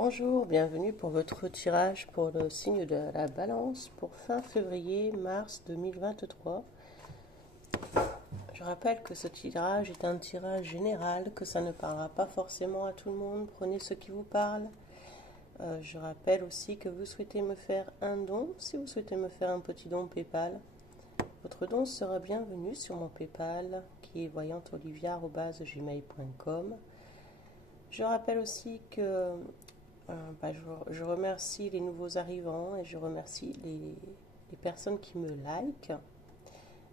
Bonjour, bienvenue pour votre tirage pour le signe de la Balance pour fin février-mars 2023. Je rappelle que ce tirage est un tirage général, que ça ne parlera pas forcément à tout le monde. Prenez ce qui vous parle. Je rappelle aussi que vous souhaitez me faire un don. Si vous souhaitez me faire un petit don PayPal, votre don sera bienvenu sur mon PayPal qui est voyanteolivia@gmail.com. Je rappelle aussi que je remercie les nouveaux arrivants et je remercie les personnes qui me likent.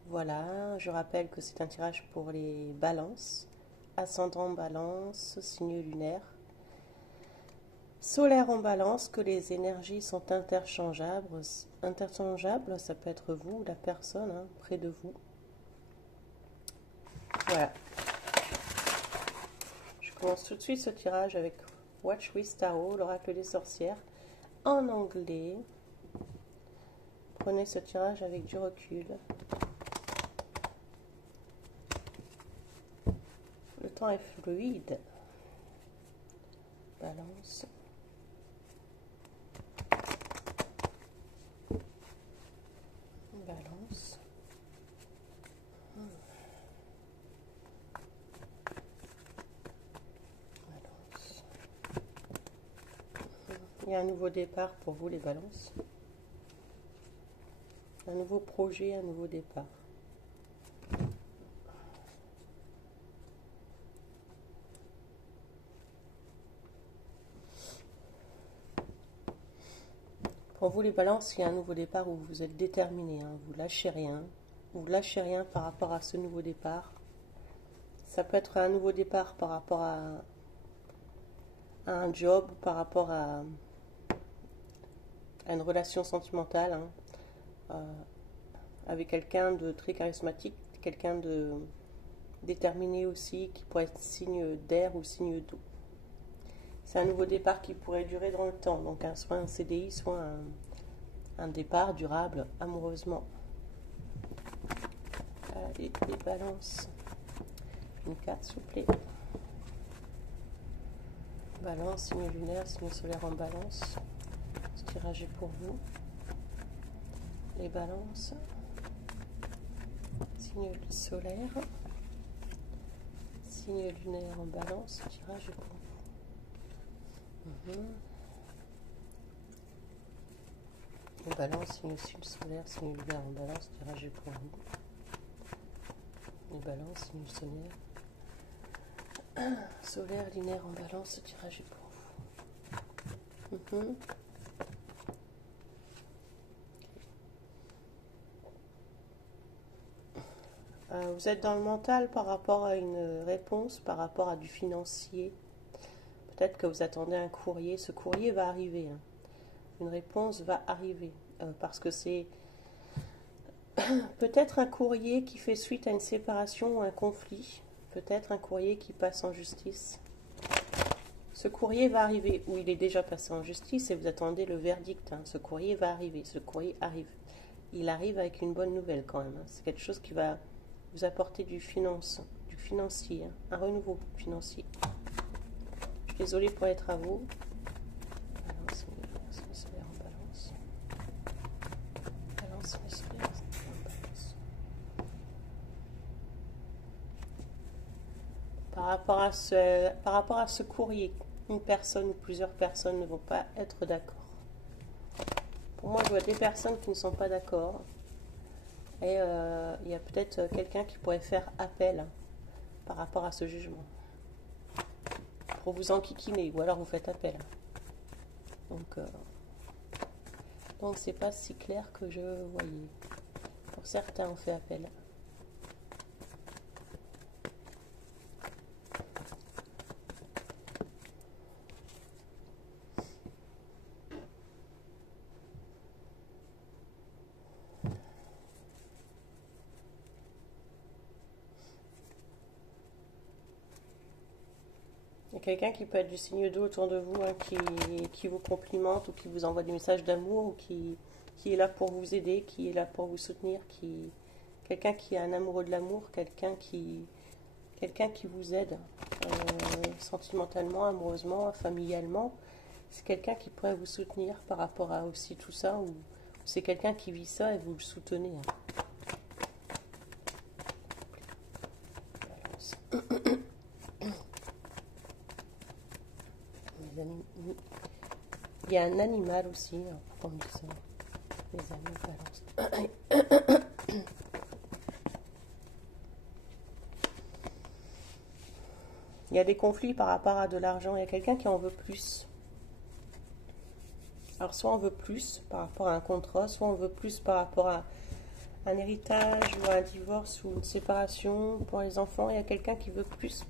Voilà, je rappelle que c'est un tirage pour les balances, ascendant balance, signe lunaire, solaire en balance, que les énergies sont interchangeables. Interchangeables, ça peut être vous ou la personne près de vous. Voilà. Je commence tout de suite ce tirage avec Watch with Tarot, l'oracle des sorcières, en anglais. Prenez ce tirage avec du recul. Le temps est fluide. Balance. Balance. Balance. Il y a un nouveau départ pour vous les balances. Un nouveau projet, un nouveau départ. Pour vous les balances, il y a un nouveau départ où vous êtes déterminé, vous lâchez rien. Vous lâchez rien par rapport à ce nouveau départ. Ça peut être un nouveau départ par rapport à un job, par rapport à une relation sentimentale, avec quelqu'un de très charismatique, quelqu'un de déterminé aussi, qui pourrait être signe d'air ou signe d'eau. C'est un nouveau départ qui pourrait durer dans le temps, donc soit un CDI, soit un départ durable amoureusement. Allez, les balances. Une carte, s'il vous plaît. Balance, signe lunaire, signe solaire en balance. Ce tirage est pour vous. Les balances. Signe solaire. Signe lunaire en balance. Ce tirage est pour vous. Les balances, signe solaire, signe lunaire en balance. Ce tirage est pour vous. Les balances, signe solaire. Solaire, lunaire en balance. Ce tirage est pour vous. Vous êtes dans le mental par rapport à une réponse, par rapport à du financier. Peut-être que vous attendez un courrier. Ce courrier va arriver. Une réponse va arriver. Parce que c'est peut-être un courrier qui fait suite à une séparation ou un conflit. Peut-être un courrier qui passe en justice. Ce courrier va arriver, ou il est déjà passé en justice et vous attendez le verdict. Ce courrier va arriver. Ce courrier arrive. Il arrive avec une bonne nouvelle quand même. C'est quelque chose qui va vous apporter du financier, un renouveau financier. Je suis désolée pour les travaux. Balance, solaire en balance. Balance, solaire en balance. Par rapport à ce courrier, une personne ou plusieurs personnes ne vont pas être d'accord. Pour moi, je vois des personnes qui ne sont pas d'accord. Et il y a peut-être quelqu'un qui pourrait faire appel par rapport à ce jugement. Pour vous enquiquiner, ou alors vous faites appel. Donc c'est pas si clair que je voyais. Pour certains, on fait appel. Il y a quelqu'un qui peut être du signe d'eau autour de vous, qui vous complimente ou qui vous envoie des messages d'amour, ou qui est là pour vous aider, qui est là pour vous soutenir, quelqu'un qui est un amoureux de l'amour, quelqu'un qui vous aide sentimentalement, amoureusement, familialement. C'est quelqu'un qui pourrait vous soutenir par rapport à aussi tout ça, ou c'est quelqu'un qui vit ça et vous le soutenez. Il y a un animal aussi, pourquoi on dit ça? Les amis balance. Il y a des conflits par rapport à de l'argent. Il y a quelqu'un qui en veut plus. Alors, soit on veut plus par rapport à un contrat, soit on veut plus par rapport à un héritage ou un divorce ou une séparation pour les enfants. Il y a quelqu'un qui veut plus.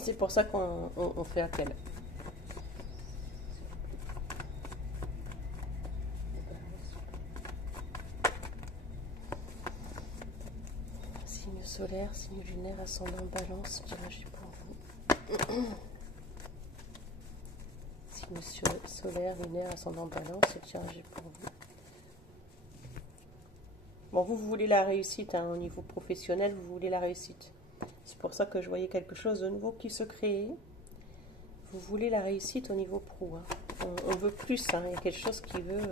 C'est pour ça qu'on fait appel. Signe solaire, signe lunaire, ascendant balance, tirage pour vous. Signe solaire, lunaire, ascendant balance, tirage pour vous. Bon, vous voulez la réussite, hein, au niveau professionnel, vous voulez la réussite. C'est pour ça que je voyais quelque chose de nouveau qui se crée. Vous voulez la réussite au niveau pro. Hein. On veut plus, hein. Il y a quelque chose qui veut...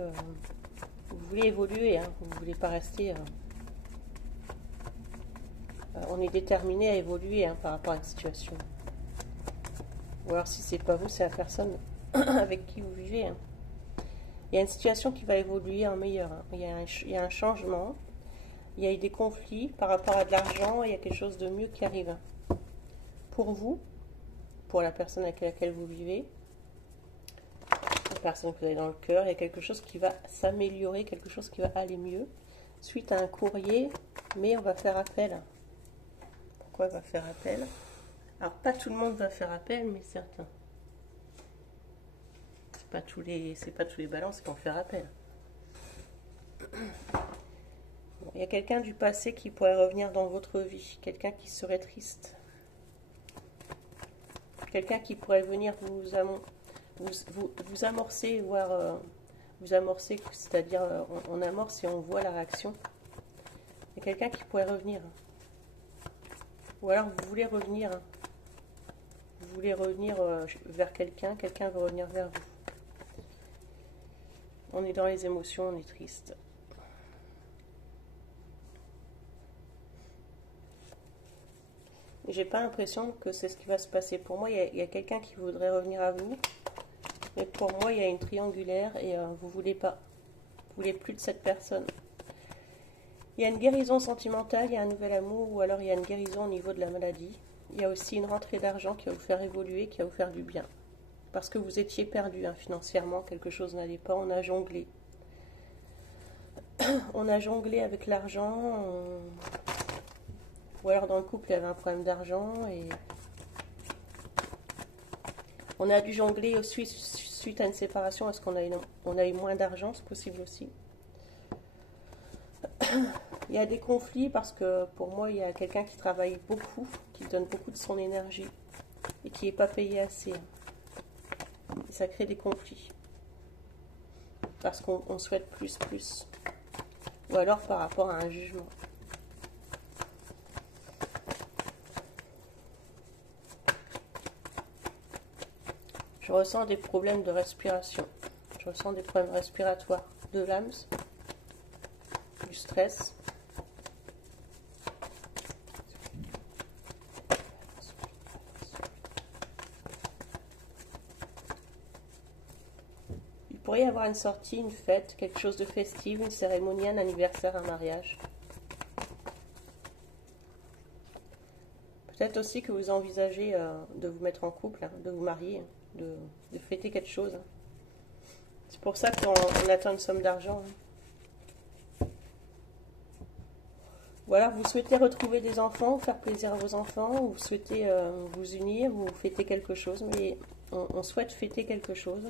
vous voulez évoluer, hein. Vous ne voulez pas rester... on est déterminé à évoluer, hein, par rapport à une situation. Ou alors si c'est pas vous, c'est la personne avec qui vous vivez. Hein. Il y a une situation qui va évoluer en meilleur. Hein. Il y a un changement. Il y a eu des conflits par rapport à de l'argent. Il y a quelque chose de mieux qui arrive. Pour vous, pour la personne avec laquelle vous vivez, la personne que vous avez dans le cœur, il y a quelque chose qui va s'améliorer, quelque chose qui va aller mieux. Suite à un courrier, mais on va faire appel. Pourquoi on va faire appel? Alors, pas tout le monde va faire appel, mais certains. C'est pas tous les balances qui vont faire appel. Bon, il y a quelqu'un du passé qui pourrait revenir dans votre vie. Quelqu'un qui serait triste. Quelqu'un qui pourrait venir vous amorcer, voire vous amorcer, c'est-à-dire on amorce et on voit la réaction. Il y a quelqu'un qui pourrait revenir. Ou alors vous voulez revenir. Vous voulez revenir vers quelqu'un, quelqu'un veut revenir vers vous. On est dans les émotions, on est triste. J'ai pas l'impression que c'est ce qui va se passer. Pour moi, il y a quelqu'un qui voudrait revenir à vous. Mais pour moi, il y a une triangulaire et vous voulez pas. Vous voulez plus de cette personne. Il y a une guérison sentimentale, il y a un nouvel amour, ou alors il y a une guérison au niveau de la maladie. Il y a aussi une rentrée d'argent qui va vous faire évoluer, qui va vous faire du bien. Parce que vous étiez perdu, hein, financièrement, quelque chose n'allait pas, on a jonglé. On a jonglé avec l'argent, ou alors dans le couple, il y avait un problème d'argent, et on a dû jongler aussi suite à une séparation, est-ce qu'on a eu moins d'argent, c'est possible aussi. Il y a des conflits parce que pour moi, il y a quelqu'un qui travaille beaucoup, qui donne beaucoup de son énergie et qui n'est pas payé assez. Et ça crée des conflits parce qu'on souhaite plus. Ou alors par rapport à un jugement. Je ressens des problèmes de respiration. Je ressens des problèmes respiratoires, de l'âme, du stress. Il pourrait y avoir une sortie, une fête, quelque chose de festif, une cérémonie, un anniversaire, un mariage. Peut-être aussi que vous envisagez de vous mettre en couple, hein, de vous marier, de fêter quelque chose. C'est pour ça qu'on attend une somme d'argent. Hein. Ou alors vous souhaitez retrouver des enfants, faire plaisir à vos enfants, ou vous souhaitez vous unir, ou fêter quelque chose, mais on souhaite fêter quelque chose.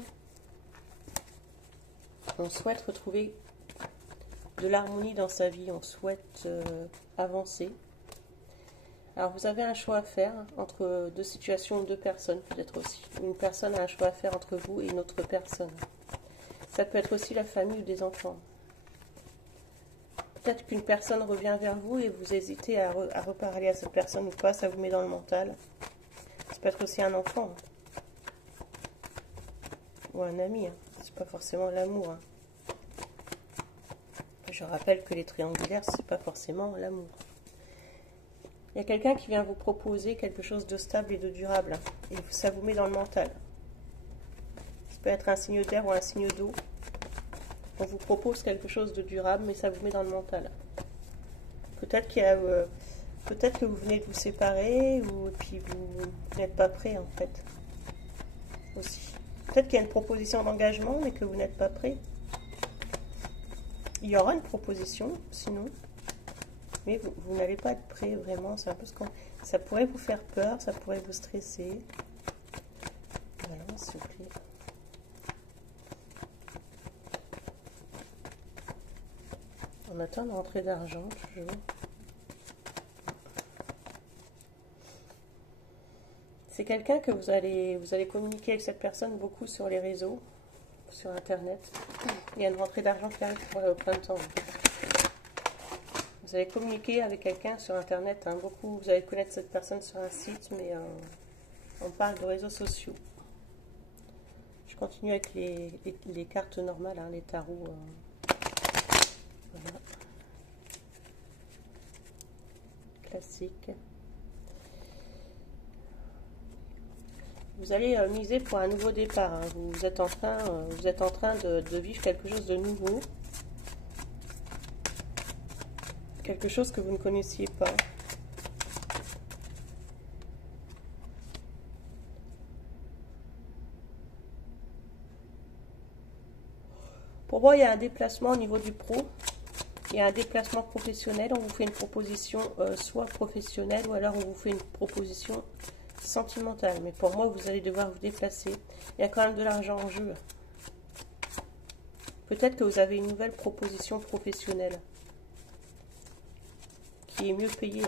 On souhaite retrouver de l'harmonie dans sa vie, on souhaite avancer. Alors vous avez un choix à faire entre deux situations ou deux personnes peut-être aussi. Une personne a un choix à faire entre vous et une autre personne. Ça peut être aussi la famille ou des enfants. Peut-être qu'une personne revient vers vous et vous hésitez à reparler à cette personne ou pas, ça vous met dans le mental. Ça peut être aussi un enfant. ou un ami, hein. C'est pas forcément l'amour. Hein. Je rappelle que les triangulaires, c'est pas forcément l'amour. Il y a quelqu'un qui vient vous proposer quelque chose de stable et de durable, hein, et ça vous met dans le mental. Ça peut être un signe d'air ou un signe d'eau. On vous propose quelque chose de durable, mais ça vous met dans le mental. Peut-être qu'il y a, peut-être que vous venez de vous séparer, ou puis vous n'êtes pas prêt en fait. Aussi. Peut-être qu'il y a une proposition d'engagement, mais que vous n'êtes pas prêt. Il y aura une proposition, sinon, mais vous n'allez pas être prêt vraiment. C'est un peu ce qu'on. Ça pourrait vous faire peur, ça pourrait vous stresser. Voilà, s'il vous plaît. On attend une rentrée d'argent, toujours. C'est quelqu'un que vous allez communiquer avec cette personne beaucoup sur les réseaux, sur Internet. Il y a une rentrée d'argent qui arrive pour le printemps. Vous allez communiquer avec quelqu'un sur Internet, hein, beaucoup. Vous allez connaître cette personne sur un site, mais on parle de réseaux sociaux. Je continue avec les cartes normales, hein, les tarots. Voilà. Classique. Vous allez miser pour un nouveau départ. Hein. Vous êtes en train de vivre quelque chose de nouveau. Quelque chose que vous ne connaissiez pas. Pour moi, il y a un déplacement au niveau du pro. Il y a un déplacement professionnel. On vous fait une proposition soit professionnelle ou alors on vous fait une proposition sentimentale. Mais pour moi, vous allez devoir vous déplacer. Il y a quand même de l'argent en jeu. Peut-être que vous avez une nouvelle proposition professionnelle qui est mieux payée.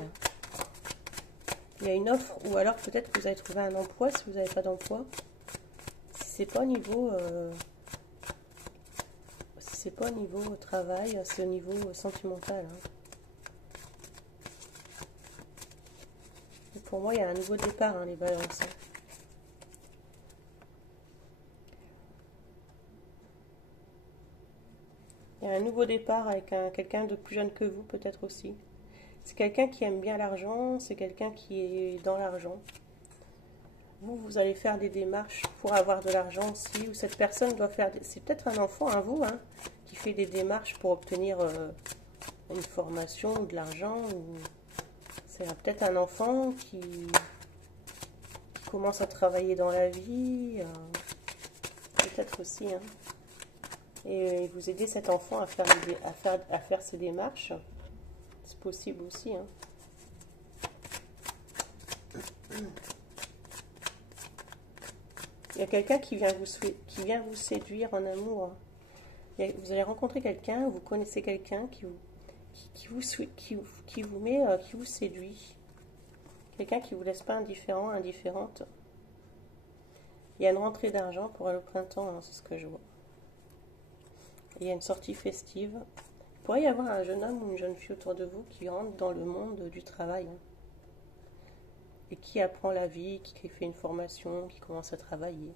Il y a une offre, ou alors peut-être que vous avez trouvé un emploi si vous n'avez pas d'emploi. Si c'est pas au niveau, si c'est pas au niveau travail, c'est au niveau sentimental. Hein. Et pour moi, il y a un nouveau départ, hein, les balances. Hein. Il y a un nouveau départ avec quelqu'un de plus jeune que vous, peut-être aussi. C'est quelqu'un qui aime bien l'argent, c'est quelqu'un qui est dans l'argent. Vous allez faire des démarches pour avoir de l'argent aussi, ou cette personne doit faire... C'est peut-être un enfant, hein, vous, hein, qui fait des démarches pour obtenir une formation ou de l'argent. Ou... C'est peut-être un enfant qui commence à travailler dans la vie, peut-être aussi. Hein. Et vous aidez cet enfant à faire ses démarches. C'est possible aussi. Hein. Il y a quelqu'un qui vient vous séduire en amour. Vous allez rencontrer quelqu'un, vous connaissez quelqu'un qui vous séduit. Quelqu'un qui ne vous laisse pas indifférent, indifférente. Il y a une rentrée d'argent pour le printemps, hein, c'est ce que je vois. Il y a une sortie festive. Il pourrait y avoir un jeune homme ou une jeune fille autour de vous qui rentre dans le monde du travail. Hein, et qui apprend la vie, qui fait une formation, qui commence à travailler.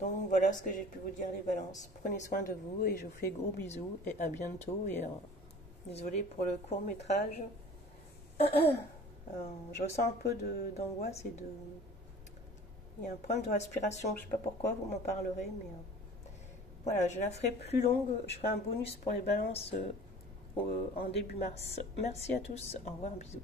Donc voilà ce que j'ai pu vous dire les balances. Prenez soin de vous et je vous fais gros bisous et à bientôt. Et désolée pour le court métrage. Je ressens un peu d'angoisse et de... Il y a un problème de respiration, je ne sais pas pourquoi, vous m'en parlerez, mais voilà, je la ferai plus longue. Je ferai un bonus pour les balances en début mars. Merci à tous, au revoir, bisous.